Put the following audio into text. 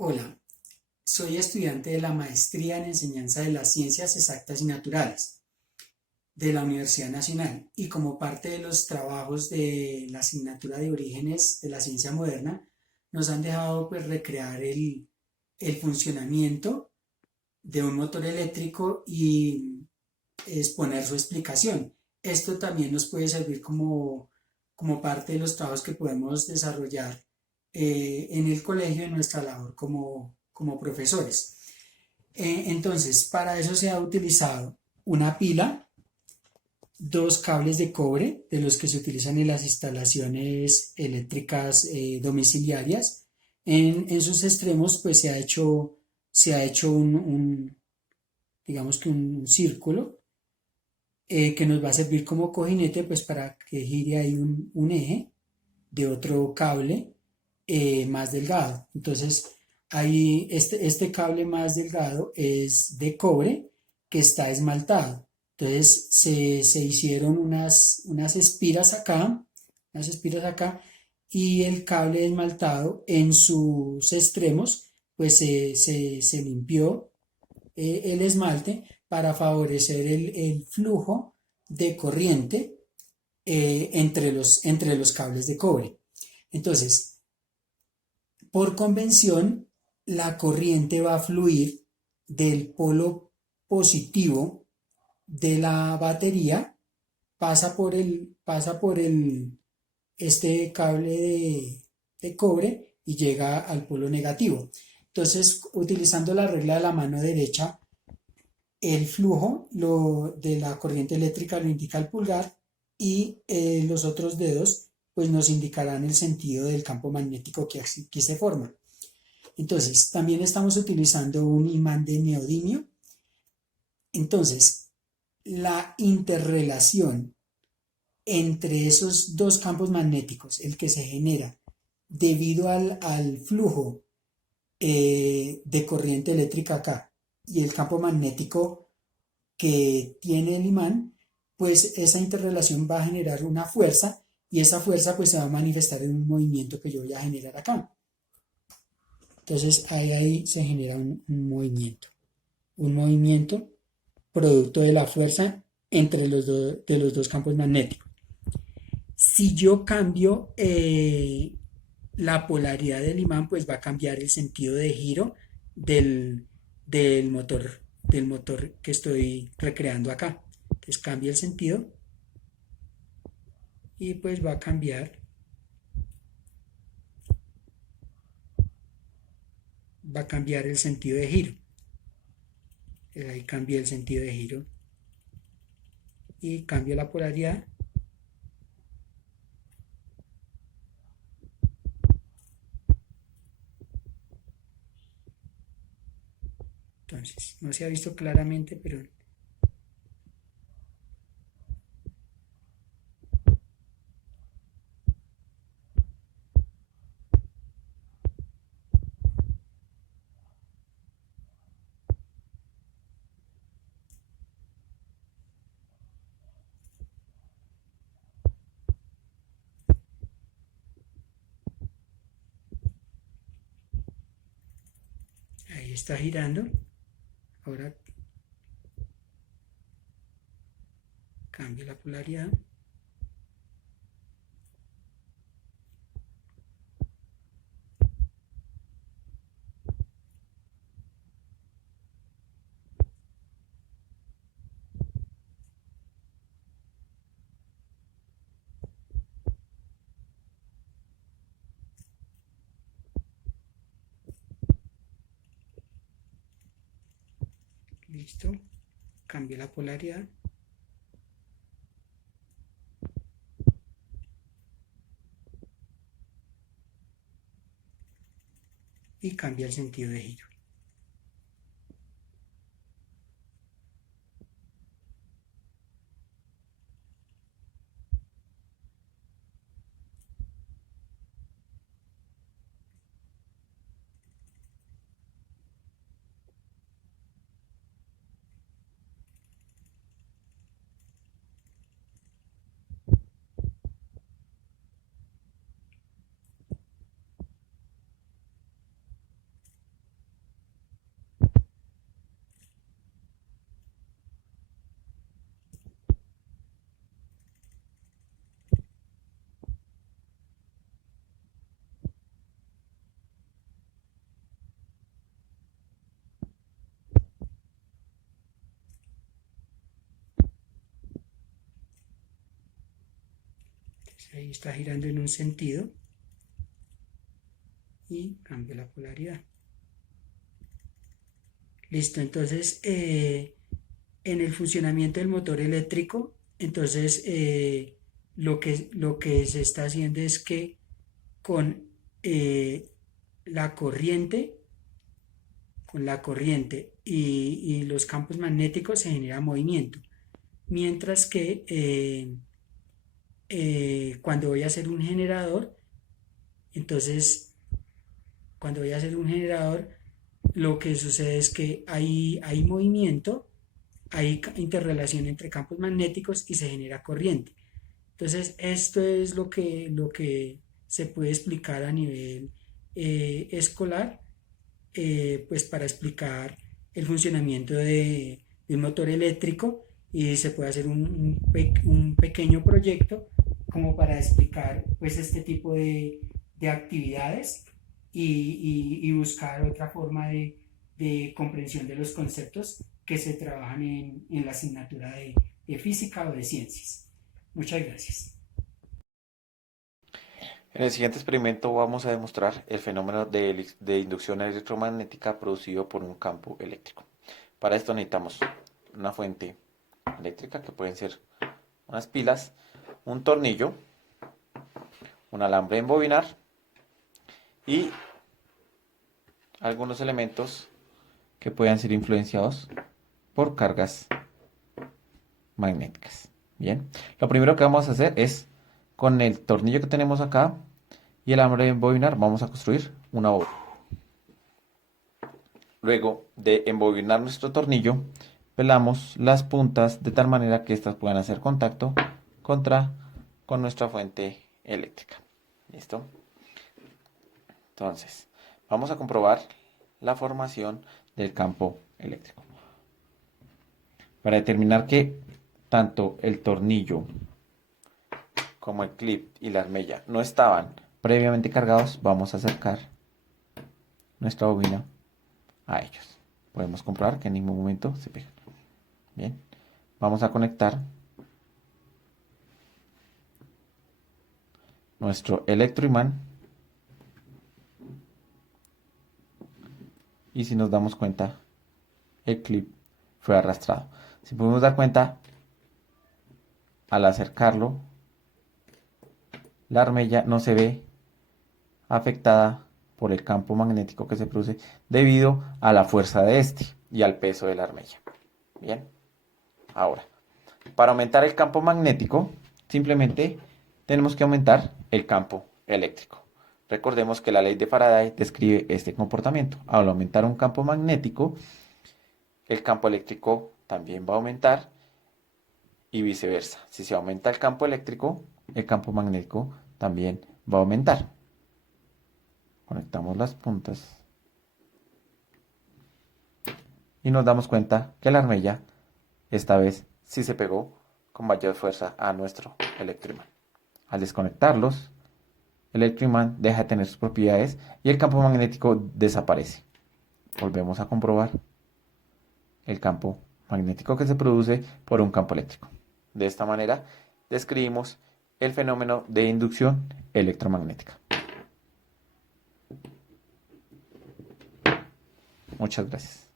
Hola, soy estudiante de la Maestría en Enseñanza de las Ciencias Exactas y Naturales de la Universidad Nacional y como parte de los trabajos de la asignatura de Orígenes de la Ciencia Moderna, nos han dejado recrear el funcionamiento de un motor eléctrico y exponer su explicación. Esto también nos puede servir como parte de los trabajos que podemos desarrollar en el colegio en nuestra labor como profesores. Entonces, para eso se ha utilizado una pila, dos cables de cobre de los que se utilizan en las instalaciones eléctricas domiciliarias. En sus extremos, pues se ha hecho digamos que un círculo que nos va a servir como cojinete, pues para que gire ahí un eje de otro cable más delgado. Entonces, ahí este cable más delgado es de cobre que está esmaltado. Entonces, se hicieron unas espiras acá, y el cable esmaltado en sus extremos, pues se limpió el esmalte para favorecer el flujo de corriente entre los cables de cobre. Entonces, por convención, la corriente va a fluir del polo positivo de la batería, pasa por este cable de cobre y llega al polo negativo. Entonces, utilizando la regla de la mano derecha, el flujo de la corriente eléctrica lo indica el pulgar, y los otros dedos pues nos indicarán el sentido del campo magnético que aquí se forma. Entonces, también estamos utilizando un imán de neodimio. Entonces, la interrelación entre esos dos campos magnéticos, el que se genera debido al flujo de corriente eléctrica acá y el campo magnético que tiene el imán, pues esa interrelación va a generar una fuerza, y esa fuerza pues se va a manifestar en un movimiento que yo voy a generar acá. Entonces ahí se genera un movimiento producto de la fuerza entre los dos campos magnéticos. Si yo cambio la polaridad del imán, pues va a cambiar el sentido de giro del, del motor, del motor que estoy recreando acá. Entonces cambia el sentido y pues va a cambiar el sentido de giro. Entonces ahí cambia el sentido de giro y cambia la polaridad. Entonces no se ha visto claramente, pero ahí está girando. Ahora cambia la polaridad. Listo. Cambia la polaridad y cambia el sentido de giro. Entonces ahí está girando en un sentido y cambio la polaridad. Listo, entonces en el funcionamiento del motor eléctrico, entonces lo que se está haciendo es que con eh, la corriente, y los campos magnéticos se genera movimiento, mientras que cuando voy a hacer un generador, entonces cuando voy a hacer un generador, lo que sucede es que hay movimiento, hay interrelación entre campos magnéticos y se genera corriente. Entonces, esto es lo que se puede explicar a nivel escolar, pues para explicar el funcionamiento de un motor eléctrico, y se puede hacer un pequeño proyecto como para explicar pues este tipo de actividades y buscar otra forma de comprensión de los conceptos que se trabajan en la asignatura de física o de ciencias. Muchas gracias. En el siguiente experimento vamos a demostrar el fenómeno de inducción electromagnética producido por un campo eléctrico. Para esto necesitamos una fuente eléctrica, que pueden ser unas pilas, un tornillo, un alambre en bobinar y algunos elementos que puedan ser influenciados por cargas magnéticas. Bien, lo primero que vamos a hacer es, con el tornillo que tenemos acá y el alambre en bobinar, vamos a construir una bobina. Luego de embobinar nuestro tornillo, pelamos las puntas de tal manera que éstas puedan hacer contacto con nuestra fuente eléctrica. ¿Listo? Entonces, vamos a comprobar la formación del campo eléctrico. Para determinar que tanto el tornillo como el clip y la armella no estaban previamente cargados, vamos a acercar nuestra bobina a ellos. Podemos comprobar que en ningún momento se pegan. Bien, vamos a conectar nuestro electroimán y, si nos damos cuenta, el clip fue arrastrado. Si podemos dar cuenta, al acercarlo, la armella no se ve afectada por el campo magnético que se produce debido a la fuerza de este y al peso de la armella. Bien, ahora, para aumentar el campo magnético, simplemente tenemos que aumentar el campo eléctrico. Recordemos que la ley de Faraday describe este comportamiento. Al aumentar un campo magnético, el campo eléctrico también va a aumentar y viceversa. Si se aumenta el campo eléctrico, el campo magnético también va a aumentar. Conectamos las puntas y nos damos cuenta que la armella esta vez sí se pegó con mayor fuerza a nuestro electroimán. Al desconectarlos, el electroimán deja de tener sus propiedades y el campo magnético desaparece. Volvemos a comprobar el campo magnético que se produce por un campo eléctrico. De esta manera describimos el fenómeno de inducción electromagnética. Muchas gracias.